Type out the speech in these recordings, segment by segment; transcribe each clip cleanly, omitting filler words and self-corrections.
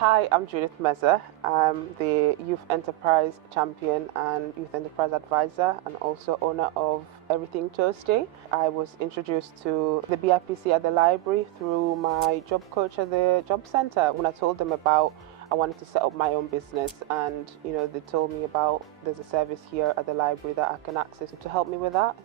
Hi, I'm Judith Meza. I'm the Youth Enterprise Champion and Youth Enterprise Advisor and also owner of Everything Toastie. I was introduced to the BIPC at the library through my job coach at the job center when I told them about I wanted to set up my own business, and they told me about there's a service here at the library that I can access to help me with that.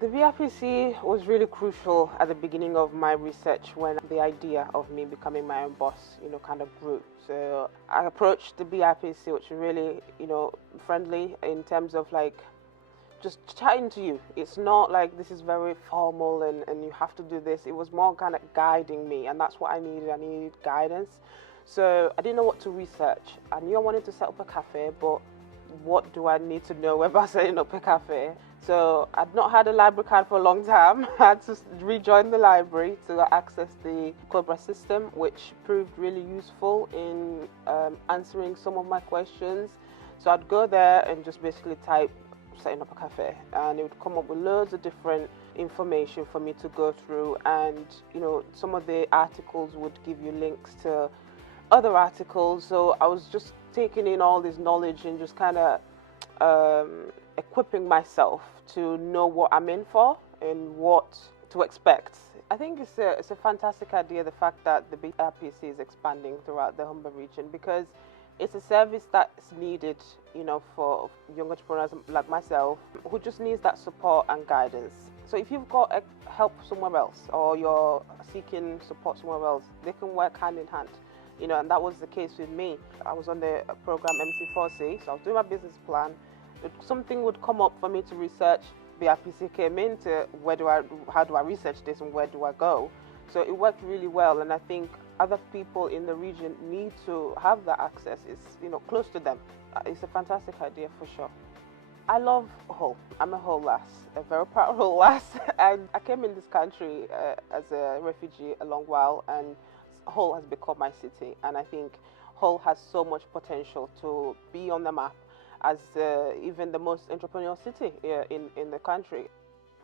The BIPC was really crucial at the beginning of my research when the idea of me becoming my own boss, kind of grew. So I approached the BIPC, which is really, friendly in terms of like just chatting to you. It's not like this is very formal and you have to do this. It was more kind of guiding me, and that's what I needed. I needed guidance. So I didn't know what to research. I knew I wanted to set up a cafe, but what do I need to know about setting up a cafe? So I'd not had a library card for a long time. I had to rejoin the library to access the Cobra system, which proved really useful in answering some of my questions. So I'd go there and just basically type setting up a cafe, and it would come up with loads of different information for me to go through, and some of the articles would give you links to other articles. So I was just taking in all this knowledge and just kind of equipping myself to know what I'm in for and what to expect. I think it's a fantastic idea, the fact that the BIPC is expanding throughout the Humber region, because it's a service that's needed, for young entrepreneurs like myself who just needs that support and guidance. So if you've got help somewhere else or you're seeking support somewhere else, they can work hand in hand. And that was the case with me. I was on the program MC4C, so I was doing my business plan. Something would come up for me to research. BIPC came in to how do I research this and where do I go? So it worked really well, and I think other people in the region need to have that access. It's close to them. It's a fantastic idea for sure. I love Hull. I'm a Hull lass, a very proud Hull lass, and I came in this country as a refugee a long while, and Hull has become my city, and I think Hull has so much potential to be on the map as even the most entrepreneurial city in the country.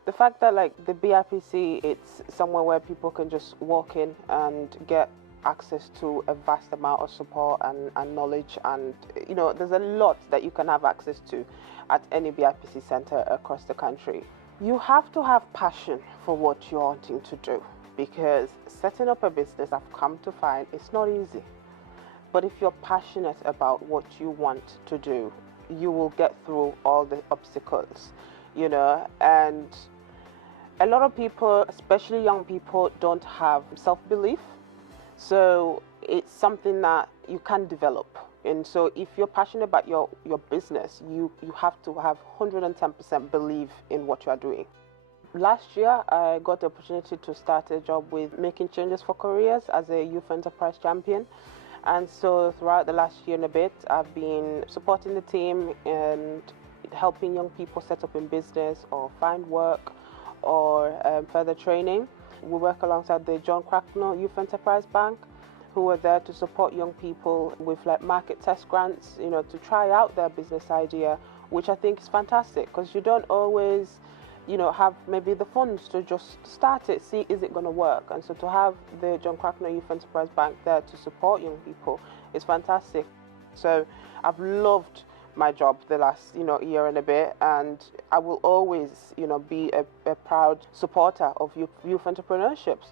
The fact that like the BIPC, it's somewhere where people can just walk in and get access to a vast amount of support and knowledge, and there's a lot that you can have access to at any BIPC center across the country. You have to have passion for what you're wanting to do, because setting up a business, I've come to find, it's not easy. But if you're passionate about what you want to do, you will get through all the obstacles, and a lot of people, especially young people, don't have self-belief. So it's something that you can develop. And so if you're passionate about your business, you have to have 110% belief in what you are doing. Last year, I got the opportunity to start a job with making changes for careers as a youth enterprise champion. And so throughout the last year and a bit, I've been supporting the team and helping young people set up in business or find work or further training. We work alongside the John Cracknell Youth Enterprise Bank, who are there to support young people with like market test grants, to try out their business idea, which I think is fantastic, because you don't always have maybe the funds to just start it, see is it going to work. And so to have the John Cracknell Youth Enterprise Bank there to support young people is fantastic. So I've loved my job the last year and a bit, and I will always be a proud supporter of youth entrepreneurships.